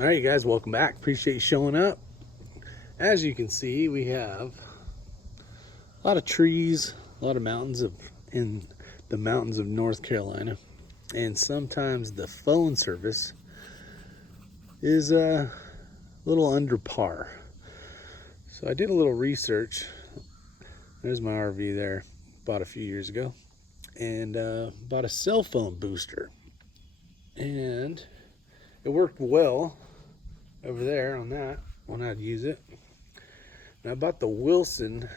All right, guys, welcome back. Appreciate you showing up. As you can see, we have a lot of trees, a lot of mountains in the mountains of North Carolina, and sometimes the phone service is a little under par. So I did a little research. There's my RV there, bought a few years ago, and bought a cell phone booster, and it worked well over there on that when I'd use it. And I bought the Wilson.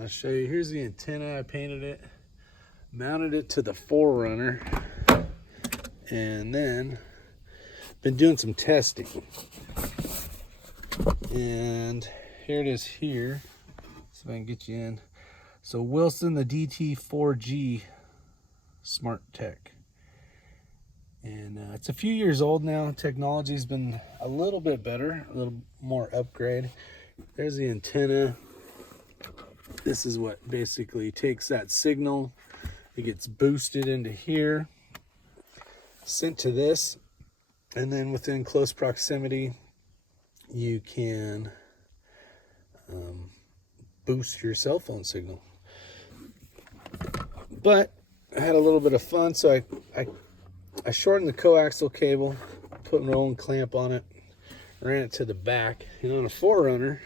I'll show you. Here's the antenna. I painted it, mounted it to the Forerunner, and then been doing some testing. And here it is here. So I can get you in. So Wilson, the DT4G Smart Tech. And it's a few years old now. Technology's been a little bit better, a little more upgrade. There's the antenna. This is what basically takes that signal. It gets boosted into here, sent to this, and then within close proximity, you can boost your cell phone signal. But I had a little bit of fun, so I shortened the coaxial cable, put my own clamp on it, ran it to the back, and on a Forerunner,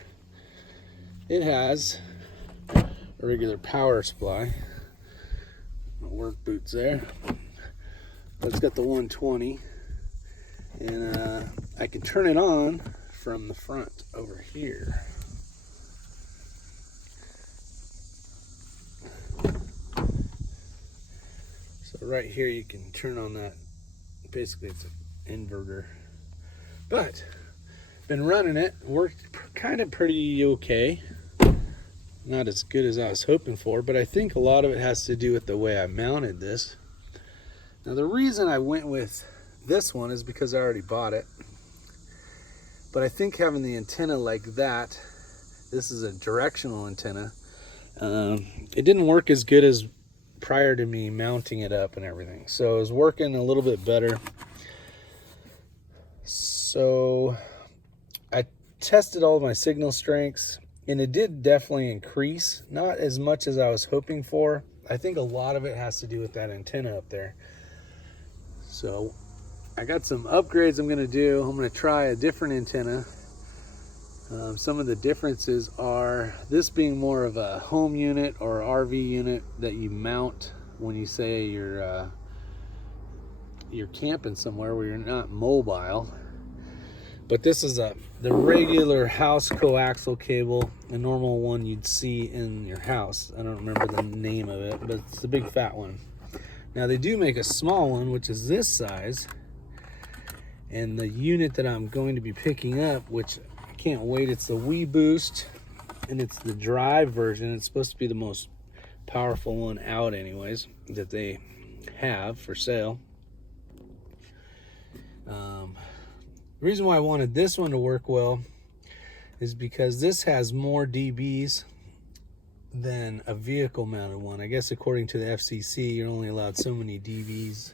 it has a regular power supply. Work boots there. But it's got the 120, and I can turn it on from the front over here. So right here you can turn on that. Basically it's an inverter, but been running it, worked kind of pretty okay. Not as good as I was hoping for, but I think a lot of it has to do with the way I mounted this. Now the reason I went with this one is because I already bought it, but I think having the antenna like that, this is a directional antenna, it didn't work as good as prior to me mounting it up and everything. So it was working a little bit better. So I tested all of my signal strengths, and it did definitely increase, not as much as I was hoping for. I think a lot of it has to do with that antenna up there. So I got some upgrades I'm gonna do. I'm gonna try a different antenna. Some of the differences are this being more of a home unit or RV unit that you mount when you say you're camping somewhere where you're not mobile. But this is the regular house coaxial cable, a normal one you'd see in your house. I don't remember the name of it, but it's the big fat one. Now they do make a small one, which is this size. And the unit that I'm going to be picking up, which I can't wait, it's the WeBoost, and it's the drive version. It's supposed to be the most powerful one out anyways, that they have for sale. The reason why I wanted this one to work well is because this has more dBs than a vehicle mounted one. I guess according to the FCC, you're only allowed so many dBs.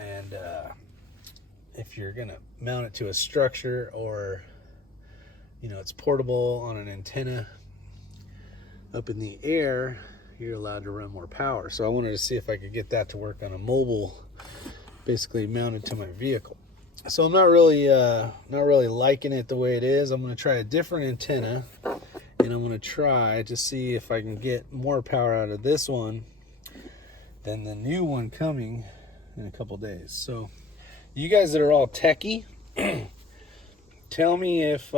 And if you're gonna mount it to a structure, or it's portable on an antenna up in the air, you're allowed to run more power. So I wanted to see if I could get that to work on a mobile, basically mounted to my vehicle. So I'm not really liking it the way it is. I'm going to try a different antenna, and I'm going to try to see if I can get more power out of this one than the new one coming in a couple days. So you guys that are all techie, tell me if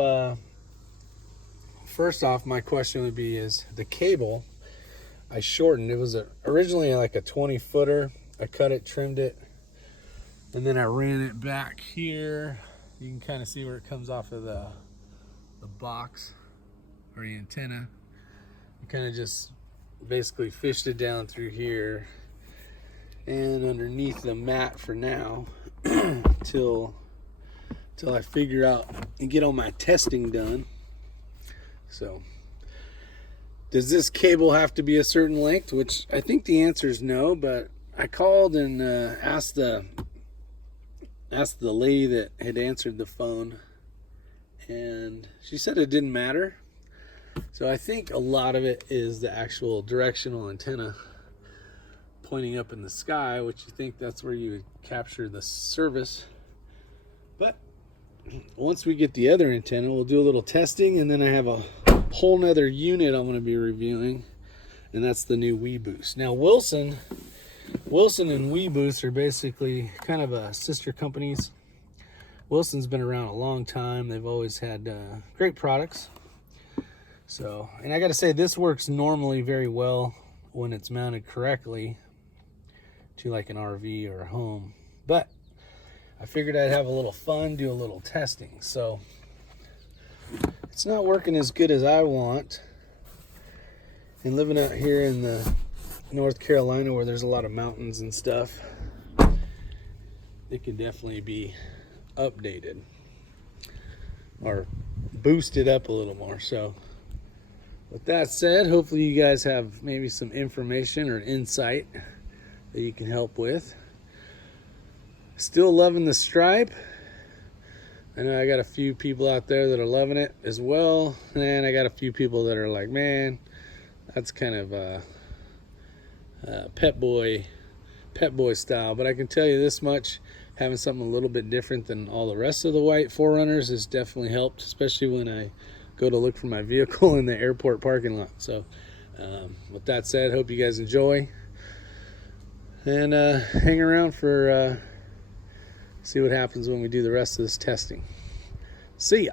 first off, my question would be, is the cable I shortened. It was originally like a 20-footer. I cut it, trimmed it, and then I ran it back here. You can kind of see where it comes off of the box or the antenna. I kind of just basically fished it down through here and underneath the mat for now till I figure out and get all my testing done. So does this cable have to be a certain length? Which I think the answer is no, but I called and asked the asked the lady that had answered the phone, and she said it didn't matter. So I think a lot of it is the actual directional antenna pointing up in the sky, which you think that's where you would capture the service. But once we get the other antenna, we'll do a little testing, and then I have a whole nother unit I'm going to be reviewing, and that's the new WeBoost. Now Wilson and WeBoost are basically kind of sister companies. Wilson's been around a long time. They've always had great products. So, and I got to say, this works normally very well when it's mounted correctly to like an RV or a home. But I figured I'd have a little fun, do a little testing. So it's not working as good as I want. And living out here in the North Carolina where there's a lot of mountains and stuff, it can definitely be updated or boosted up a little more. So with that said, hopefully you guys have maybe some information or insight that you can help with. Still loving the Stripe. I know I got a few people out there that are loving it as well, and I got a few people that are like, man, that's kind of pet boy style. But I can tell you this much, having something a little bit different than all the rest of the white 4Runners has definitely helped, especially when I go to look for my vehicle in the airport parking lot. So with that said, hope you guys enjoy, and hang around for see what happens when we do the rest of this testing. See ya.